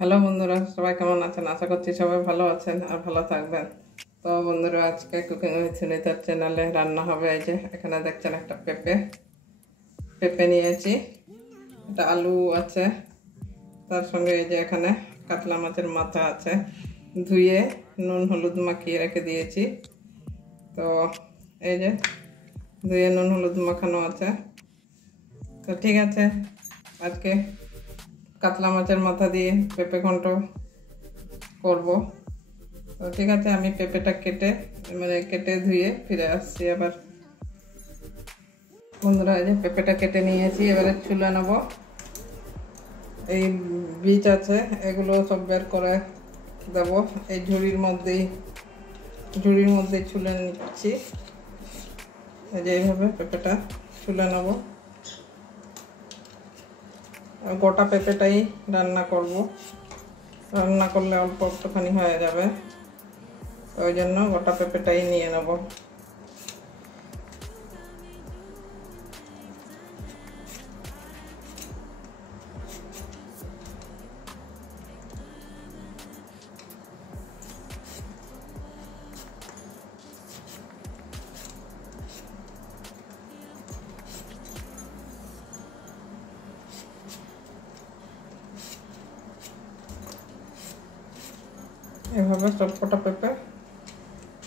Hello বন্ধুরা, সবাই কেমন আছেন? আশা করছি সবাই ভালো আছেন আর ভালো থাকবেন। তো বন্ধুরা, আজকে কুকিং উইথ সুনিতার চ্যানেলে রান্না হবে। এই যে এখানে দেখছেন একটা পেঁপে নিয়েছি, এটা আলু আছে, তার সঙ্গে এই যে এখানে কাতলা মাছের মাথা আছে, ধুয়ে নুন হলুদ মাখিয়ে রেখে দিয়েছি। তো এই যে ধুয়ে নুন হলুদ মাখানো আছে। তো ঠিক আছে, আজকে কাতলা মাছের মাথা দিয়ে পেঁপে ঘন্ট করব। তো ঠিক আছে, আমি পেঁপেটা কেটে ধুয়ে ফিরে আসছি আবার। বন্ধুরা, এই যে পেঁপেটা কেটে নিয়েছি, এবারে ছুলে নেব। এই বীজ আছে, এগুলো সব বের করে দেব। এই ঝুড়ির মধ্যেই ছুলে নিচ্ছি। এই যে এইভাবে পেঁপেটা ছুলে নেব। গোটা পেঁপেটাই রান্না করব, রান্না করলে অল্প একটুখানি হয়ে যাবে, ওই জন্য গোটা পেঁপেটাই নিয়ে নেব। এভাবে সবকটা পেঁপে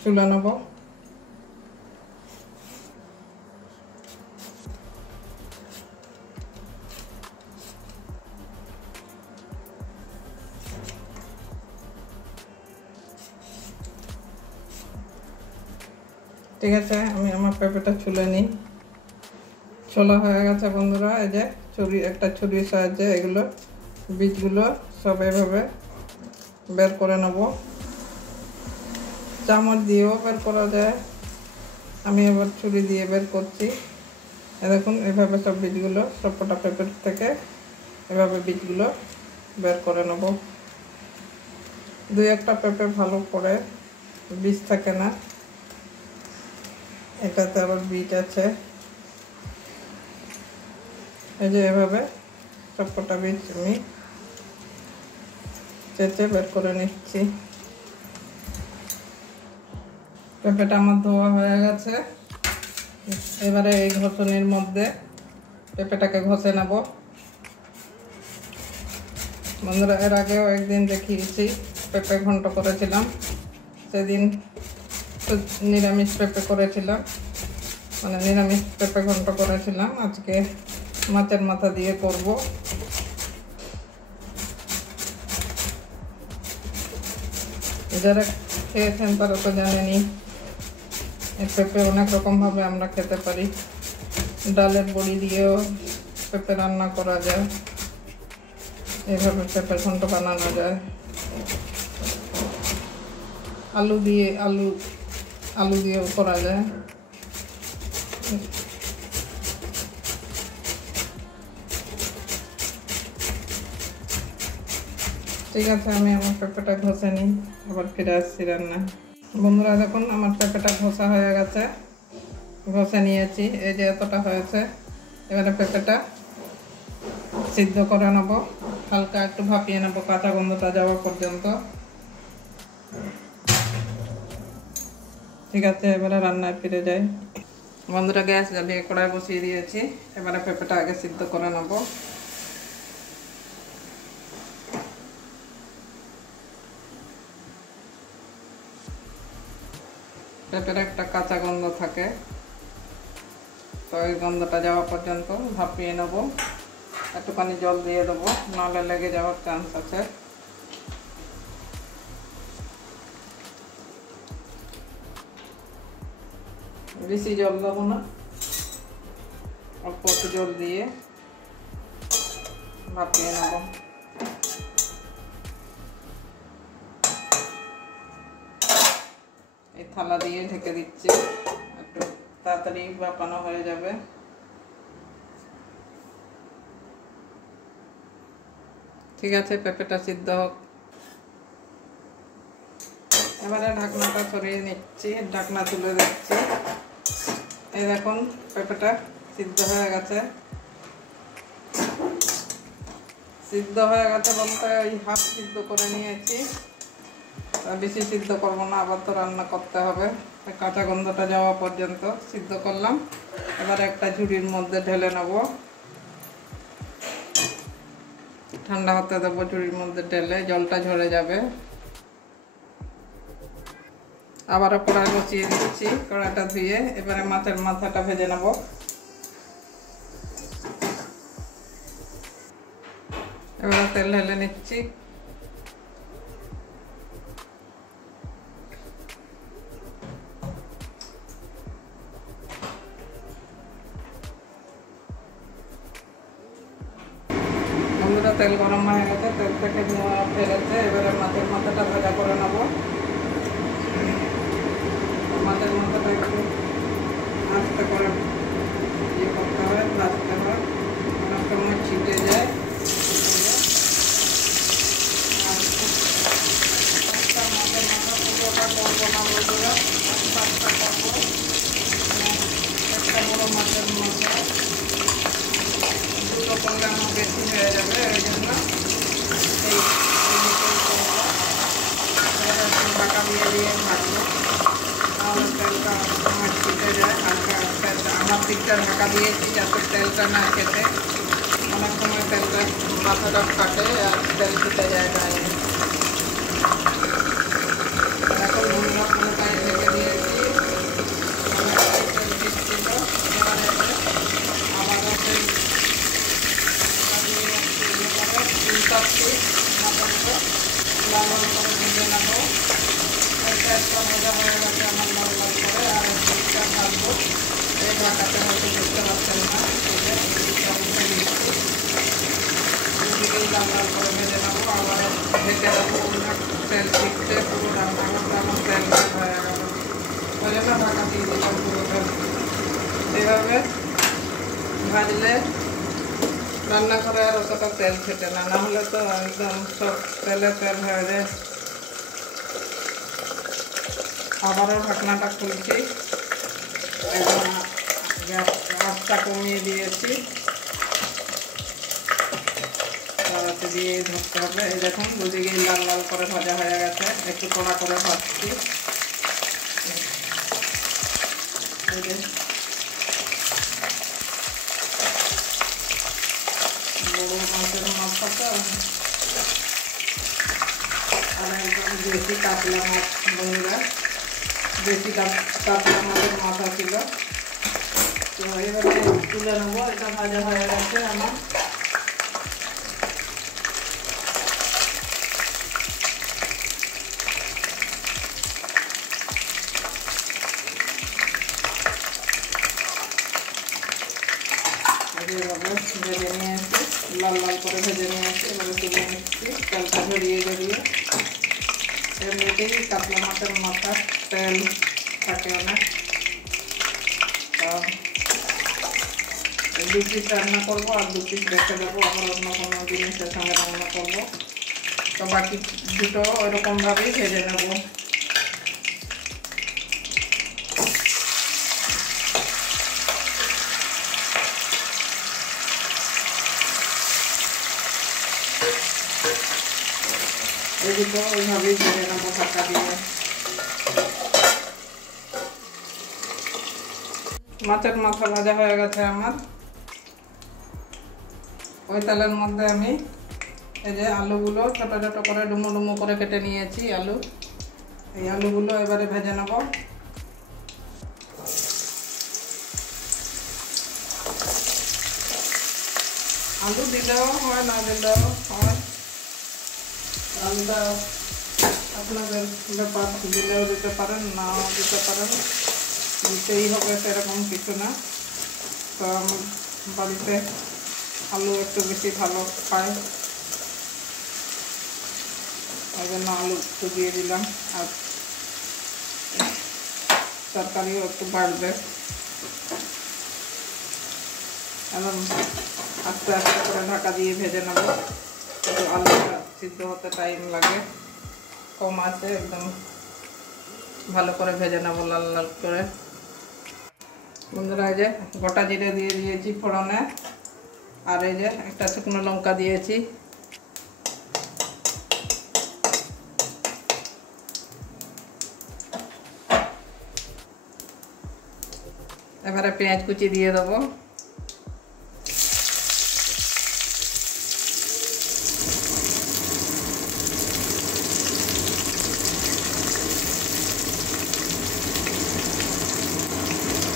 তুলে নেব। ঠিক আছে, আমি আমার পেঁপেটা ছুলে নিই। ছোলা হয়ে গেছে বন্ধুরা। এই যে একটা ছুরির সাহায্যে এগুলো বীজগুলো সব এভাবে বের করে নেব। চামচ দিয়েও বের করা যায়, আমি এবার ছুরি দিয়ে বের করছি। দেখুন, এভাবে সব বীজগুলো সবকটা পেঁপের থেকে এভাবে বীজগুলো বের করে নেব। দুই একটা পেঁপে ভালো করে বীজ থাকে না, এটাতে আবার বীজ আছে। এই যে এভাবে সবকটা বীজ আমি চেঁচে বের করে নিচ্ছি। পেঁপেটা আমার ধোয়া হয়ে গেছে। এবারে এই ঘষণির মধ্যে পেঁপেটাকে ঘষে নেব। বন্ধুরা, এর আগেও একদিন দেখিয়েছি, পেঁপে ঘন্ট করেছিলাম। সেদিন তো নিরামিষ পেঁপে করেছিলাম, নিরামিষ পেঁপে ঘন্ট করেছিলাম। আজকে মাছের মাথা দিয়ে করব। যারা খেয়েছেন তারা তো জানেনই, পেঁপে অনেক রকমভাবে আমরা খেতে পারি। ডালের বড়ি দিয়েও পেঁপে রান্না করা যায়, এভাবে পেঁপে ঘন্ট বানানো যায়। আলু দিয়েও করা যায়। ঠিক আছে, আমি আমার পেঁপেটা ঘষে নিই, আবার ফিরে আসছি রান্না। বন্ধুরা দেখুন, আমার পেঁপেটা ঘষা হয়ে গেছে, ঘষে নিয়েছি। এই যে এতটা হয়েছে। এবারে পেঁপেটা সিদ্ধ করে নেব, হালকা একটু ভাপিয়ে নেব কাঁচা গন্ধটা যাওয়া পর্যন্ত। ঠিক আছে, এবারে রান্নায় ফিরে যাই। বন্ধুরা, গ্যাস জ্বালিয়ে কড়াই বসিয়ে দিয়েছি। এবারে পেঁপেটা আগে সিদ্ধ করে নেব। পেঁপের একটা কাঁচা গন্ধ থাকে, তো ওই গন্ধটা যাওয়া পর্যন্ত ভাপিয়ে নেব। একটুখানি জল দিয়ে দেবো, নাহলে লেগে যাওয়ার চান্স আছে। বেশি জল দেবো না, অল্প একটু জল দিয়ে ভাপিয়ে নেব। এই থালা দিয়ে ঢেকে দিচ্ছি, একটু তাড়াতাড়ি ভাপানো হয়ে যাবে। ঠিক আছে, পেঁপেটা সিদ্ধ হোক। এবারে ঢাকনাটা সরিয়ে নিচ্ছি, ঢাকনা তুলে দিচ্ছি। এই দেখুন, পেঁপেটা সিদ্ধ হয়ে গেছে। সিদ্ধ হয়ে গেছে বলতে ওই হাফ সিদ্ধ করে নিয়েছি, বেশি সিদ্ধ করবো না, আবার তো রান্না করতে হবে। কাঁচা গন্ধটা যাওয়া পর্যন্ত সিদ্ধ করলাম। এবার একটা ঝুড়ির মধ্যে ঢেলে নেব, ঠান্ডা হতে দেবো। ঝুড়ির মধ্যে ঢেলে জলটা ঝরে যাবে। আবারও কড়াই বসিয়ে দিচ্ছি, কড়াইটা ধুয়ে এবারে মাছের মাথাটা ভেজে নেব। এবারে তেল ঢেলে নিচ্ছি। বন্ধুরা, তেল গরম হয়ে গেছে, তেল থেকে ধোঁয়া ফেলেছে। এবারে মাছের মাথাটা ভাজা করে নেব। মাছের মাথাটা একটু আস্তে করে ইয়ে করতে হবে, ভাজতে হবে, অনেক সময় ছিটে যায়। মাছের মাথা পুরোটা করবো না বন্ধুরা, ভাতটা করবো। একটা বড়ো মাছের মাথা দুটো করলে আমার বেশি হয়ে যাবে, ওই জন্য এই ঢাকা দিয়ে ভাজবো। তাহলে তেলটা আমার ছিটে যায় হালকা। তেলটা আমার দিকটা ঢাকা দিয়েছি যাতে তেলটা না খেতে। অনেক সময় তেলটা মাথাটা ফাটে আর তেল ছিটে যায় গায়ে। এখন বন্ধুরা পুরোটাই ঢেকে দিয়েছি, অনেকটাই তেল ছিটছিল। এবারে আবারও সেই মাথাগুলো লাল লাল করে ভেজে নেবো। একটা একটা ভাজা হয়ে গেছে আমার লাল লাল করে, আর একটা ভাজবো। এই ঢাকাতে হয়তো বুঝতে পারছেন না, দুদিকেই লাল লাল করে ভেজে নেবো। আবার ঢেকে দেবো, তেল ছিটছে পুরো রান্নাঘরটা আমার তেল হয়ে গেল। ওই জন্য ঢাকা দিয়ে দিলাম পুরোটা। এইভাবে ভাজলে রান্নাঘরে আর অতটা তেল খেতে না, হলে তো একদম সব তেলে তেল হয়ে যায়। আবারও ঢাকনাটা খুলছি, এখন গ্যাসটা কমিয়ে দিয়েছি। কড়াতে দিয়ে ধরতে হবে। এই দেখুন দুদিকেই লাল লাল করে ভাজা হয়ে গেছে, একটু কড়া করে ভাজছি। এই যে বড় মাছের মাথা তো, আর একদম দেশি কাতলা মাছ বন্ধুরা, দেশি কাতলা মাছের মাথা ছিল। তো এবারে তুলে নেবো, এটা ভাজা হয়ে গেছে আমার। এভাবে ভেজে নিয়েছি, লাল লাল করে ভেজে নিয়েছি। এবারে তুলে নিচ্ছি, তেলটা ঝরিয়ে ঝরিয়ে। এমনিতেই কাতলা মাছের মাথার তেল থাকে অনেক। দু পিস রান্না করবো আর 2 পিস রেখে দেবো, আবার অন্য কোনো জিনিসের সঙ্গে রান্না করবো। তো বাকি দুটো ওইরকমভাবেই ভেজে নেবো। এই দুটো ওইভাবেই ভেজে নেবো ঢাকা দিয়ে। মাছের মাথা ভাজা হয়ে গেছে আমার। ওই তেলের মধ্যে আমি এই যে আলুগুলো ছোট ছোট করে ডুমো ডুমো করে কেটে নিয়েছি আলু। এই আলুগুলো এবারে ভেজে নেব। আলু দিলেও হয়, না দিলেও হয়, আলুটা আপনাদের ব্যাপার। দিলেও দিতে পারেন, নাও দিতে পারেন, দিতেই হবে সেরকম কিছু না। তো আমার বাড়িতে আলু একটু বেশি ভালো খায়, ওই জন্য আলু একটু দিয়ে দিলাম। আর তরকারিও একটু বাড়বে। এবং আস্তে আস্তে করে ঢাকা দিয়ে ভেজে নেব। একটু আলুটা সিদ্ধ হতে টাইম লাগে, কম আছে, একদম ভালো করে ভেজে নেব লাল লাল করে। বন্ধুরা, এই যে গোটা জিরে দিয়ে দিয়েছি ফোড়নে, আর এই যে একটা শুকনো লঙ্কা দিয়েছি। এবারে পেঁয়াজ কুচি দিয়ে দেবো।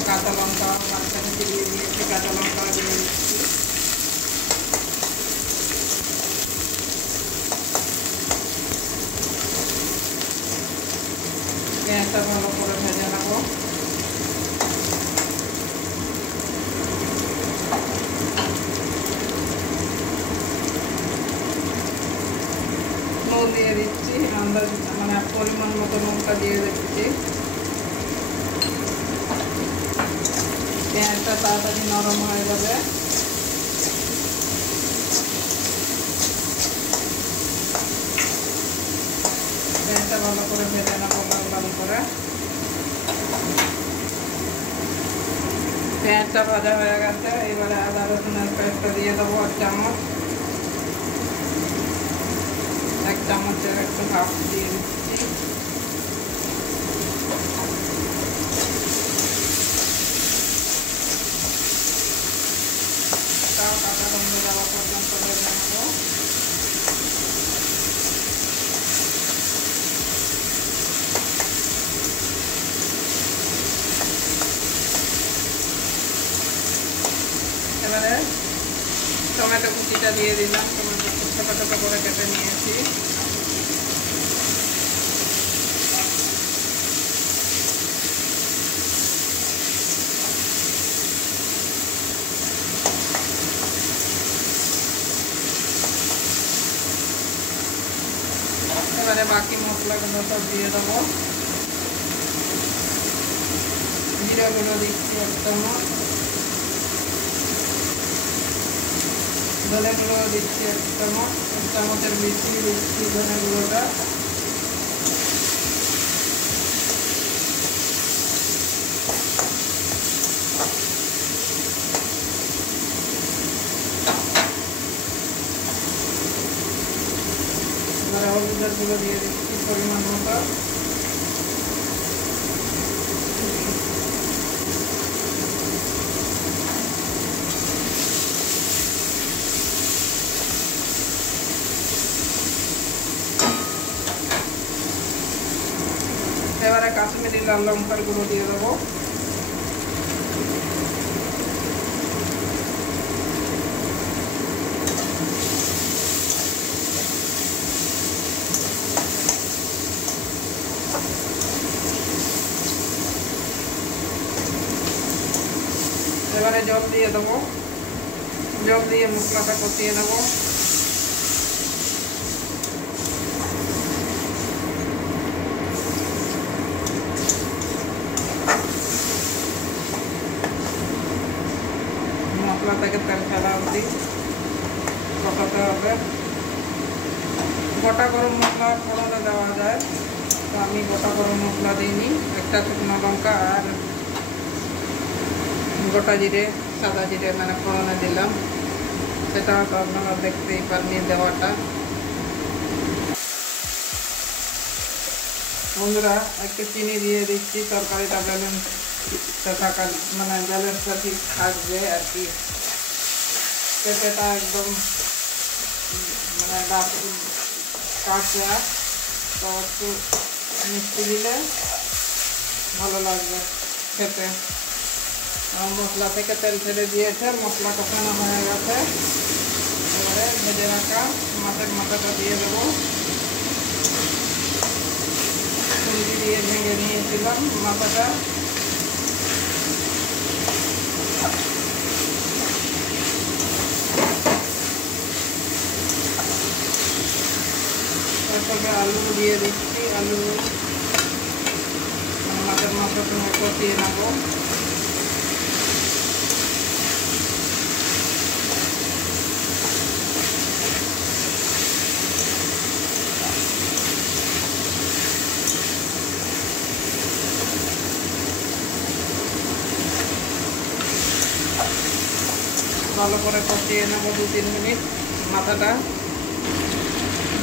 কাঁচা লঙ্কা মাঝখানে কুচি দিয়ে দিয়েছি, কাঁচা লঙ্কা দিয়ে দিচ্ছি। পেঁয়াজটা ভালো করে ভেজে নেবো। নুন দিয়ে দিচ্ছি, আন্দাজ মানে পরিমাণ মতো নুনটা দিয়ে দিচ্ছি। পেঁয়াজটা তাড়াতাড়ি নরম হয়ে যাবে। পেঁয়াজটা ভালো করে ভেজে নেবো লাল লাল করে। পেঁয়াজটা ভাজা হয়ে গেছে, এবারে আদা রসুনের পেস্টটা দিয়ে দেবো 1 চামচ। 1 চামচের একটু হাফ দিয়ে দিচ্ছি। তাও কাঁচা গন্ধ যাওয়া পর্যন্ত ভেজে নেবো। এবারে টমেটো কুচিটা দিয়ে দিলাম, টমেটো ছোটো ছোটো করে কেটে নিয়েছি। এবারে বাকি মশলাগুলো সব দিয়ে দেবো। জিরে গুঁড়ো দিচ্ছি 1 চামচ, ধনে গুঁড়ো দিচ্ছি 1 চামচ, 1 চামচের বেশি দিচ্ছি ধনে গুঁড়োটা। এবারে হলুদের গুঁড়ো দিয়ে দিচ্ছি পরিমাণ মতো। এবারে কাশ্মীরি লাল লঙ্কার গুঁড়ো দিয়ে দেবো। এবারে জল দিয়ে দেবো, জল দিয়ে মশলাটা কষিয়ে নেবো। মশলা থেকে তেল ফেলা অবধি কষাতে হবে। গোটা গরম মশলা ফোড়নে দেওয়া যায়, তো আমি গোটা গরম মশলা দিইনি। 1টা শুকনো লঙ্কা আর গোটা জিরে, সাদা জিরে মানে ফোড়নে দিলাম। সেটা তো আপনারা দেখতেই পারেন দেওয়াটা। বন্ধুরা একটু চিনি দিয়ে দিচ্ছি, তরকারিটা ব্যালেন্সটা থাকা মানে ব্যালেন্সটা ঠিক থাকবে আর কি। পেঁপেটা একদম মানে কাঁচা, তো একটু মিষ্টি দিলে ভালো লাগবে খেতে। মশলা থেকে তেল ছেড়ে দিয়েছে, মশলা কষানো হয়ে গেছে। এবারে ভেজে রাখা মাছের মাথাটা দিয়ে দেবো। খুন্তি দিয়ে ভেঙে নিয়েছিলাম মাথাটা। তারপরে আলু দিয়ে দিচ্ছি, আলু মাছের মাথার সঙ্গে কষিয়ে নেবো। ভালো করে কষিয়ে নেবো 2-3 মিনিট। মাথাটা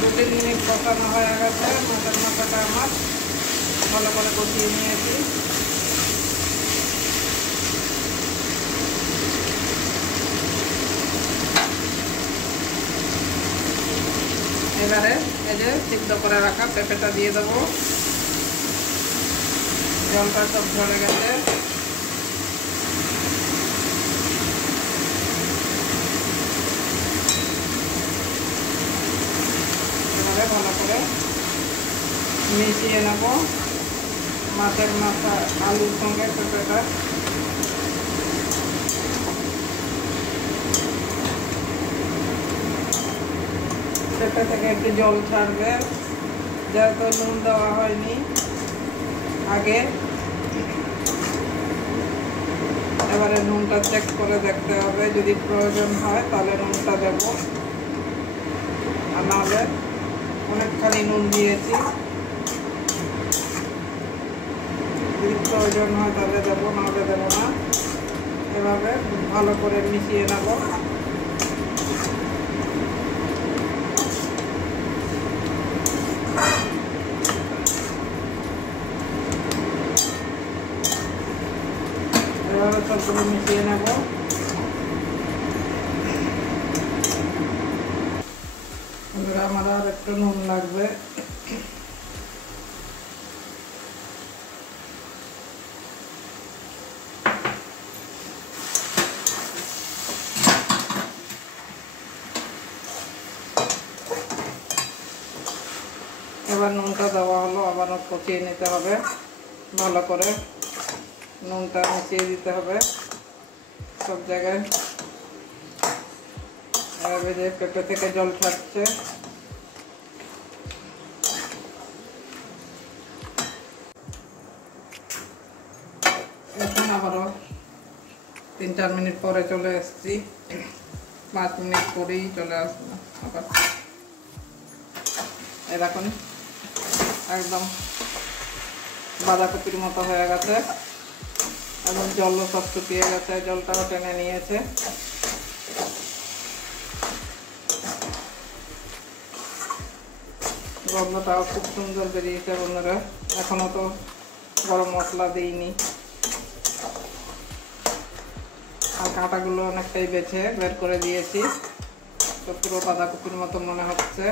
2-3 মিনিট কষানো হয়ে গেছে। মাছের মাথাটা আমার ভালো করে কষিয়ে নিয়েছি। এবারে এই যে সিদ্ধ করে রাখা পেঁপেটা দিয়ে দেবো। জলটা সব ঝরে গেছে। এবারে ভালো করে মিশিয়ে নেব মাছের মাথা আলুর সঙ্গে পেঁপেটা। পেঁপে থেকে একটু জল ছাড়বে, যেহেতু নুন দেওয়া হয়নি আগে। এবারে নুনটা চেক করে দেখতে হবে, যদি প্রয়োজন হয় তাহলে নুনটা দেব, আর নাহলে অনেকখানি নুন দিয়েছি, যদি প্রয়োজন হয় তাহলে দেবো, নাহলে দেবো না। এভাবে ভালো করে মিশিয়ে নেব। এভাবে সবগুলো মিশিয়ে নেব। আমার আর একটু নুন লাগবে। এবার নুনটা দেওয়া হলো, আবারও কষিয়ে নিতে হবে ভালো করে। নুনটা মিশিয়ে দিতে হবে সব জায়গায়। এভাবে যে পেঁপে থেকে জল ছাড়ছে, এখন আবারও 3-4 মিনিট পরে চলে এসেছি। 5 মিনিট পরেই চলে আসবো আবার। এই দেখুন একদম বাঁধাকপির মতো হয়ে গেছে, এবং জলও সব শুকিয়ে গেছে, জলটাও টেনে নিয়েছে। গন্ধটাও খুব সুন্দর বেরিয়েছে বন্ধুরা। এখনো তো গরম মশলা দিইনি, আর কাঁটাগুলো অনেকটাই বের করে দিয়েছি, তো পুরো বাঁধাকপির মতো মনে হচ্ছে।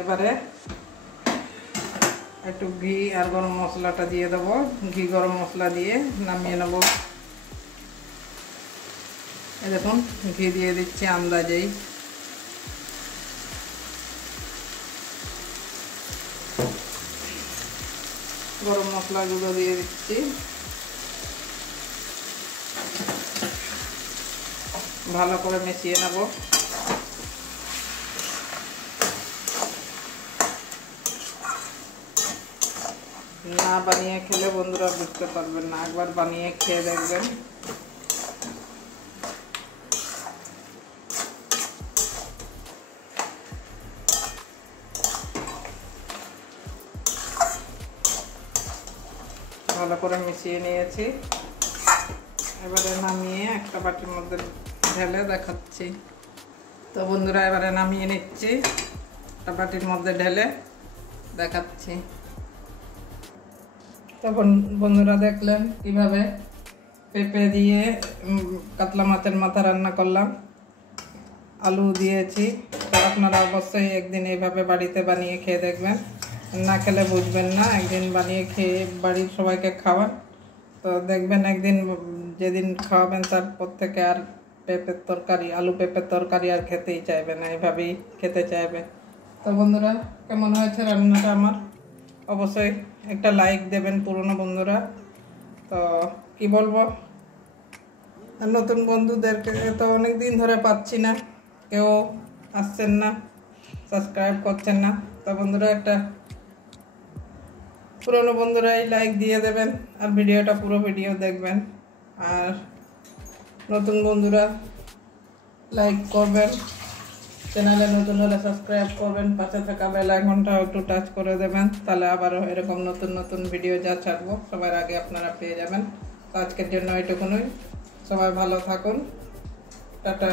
এবারে একটু ঘি আর গরম মশলাটা দিয়ে দেবো। ঘি গরম মশলা দিয়ে নামিয়ে নেব। এই দেখুন ঘি দিয়ে দিচ্ছি আন্দাজেই। গরম মশলাগুলো দিয়ে দিচ্ছি, ভালো করে মিশিয়ে নেব। না বানিয়ে খেলে বন্ধুরা বুঝতে পারবেন না, একবার বানিয়ে খেয়ে দেখবেন। ভালো করে মিশিয়ে নিয়েছি। এবারে নামিয়ে একটা বাটির মধ্যে ঢেলে দেখাচ্ছি। তো বন্ধুরা এবারে নামিয়ে নিচ্ছি, একটা বাটির মধ্যে ঢেলে দেখাচ্ছি। তখন বন্ধুরা দেখলেন কিভাবে পেঁপে দিয়ে কাতলা মাছের মাথা রান্না করলাম, আলু দিয়েছি। তো আপনারা অবশ্যই একদিন এইভাবে বাড়িতে বানিয়ে খেয়ে দেখবেন, না খেলে বুঝবেন না। একদিন বানিয়ে খেয়ে বাড়ির সবাইকে খাওয়ান, তো দেখবেন একদিন যেদিন খাওয়াবেন তারপর থেকে আর পেঁপের তরকারি, আলু পেঁপের তরকারি আর খেতেই চাইবে না, এইভাবেই খেতে চাইবে। তো বন্ধুরা কেমন হয়েছে রান্নাটা আমার, অবশ্যই একটা লাইক দেবেন পুরনো বন্ধুরা। তো কি বলবো, আর নতুন বন্ধুদেরকে তো অনেক দিন ধরে পাচ্ছি না, কেউ আসছেন না, সাবস্ক্রাইব করছেন না। তো বন্ধুরা একটা পুরনো বন্ধুরাই লাইক দিয়ে দেবেন, আর ভিডিওটা পুরো ভিডিও দেখবেন। আর নতুন বন্ধুরা লাইক করবেন, চ্যানেলে নতুন হলে সাবস্ক্রাইব করবেন, পাশে থাকা বেল আইকনটা একটু টাচ করে দেবেন, তাহলে আবারও এরকম নতুন নতুন ভিডিও যা ছাড়বো সবার আগে আপনারা পেয়ে যাবেন। তো আজকের জন্য এটুকুনই, সবাই ভালো থাকুন, টাটা।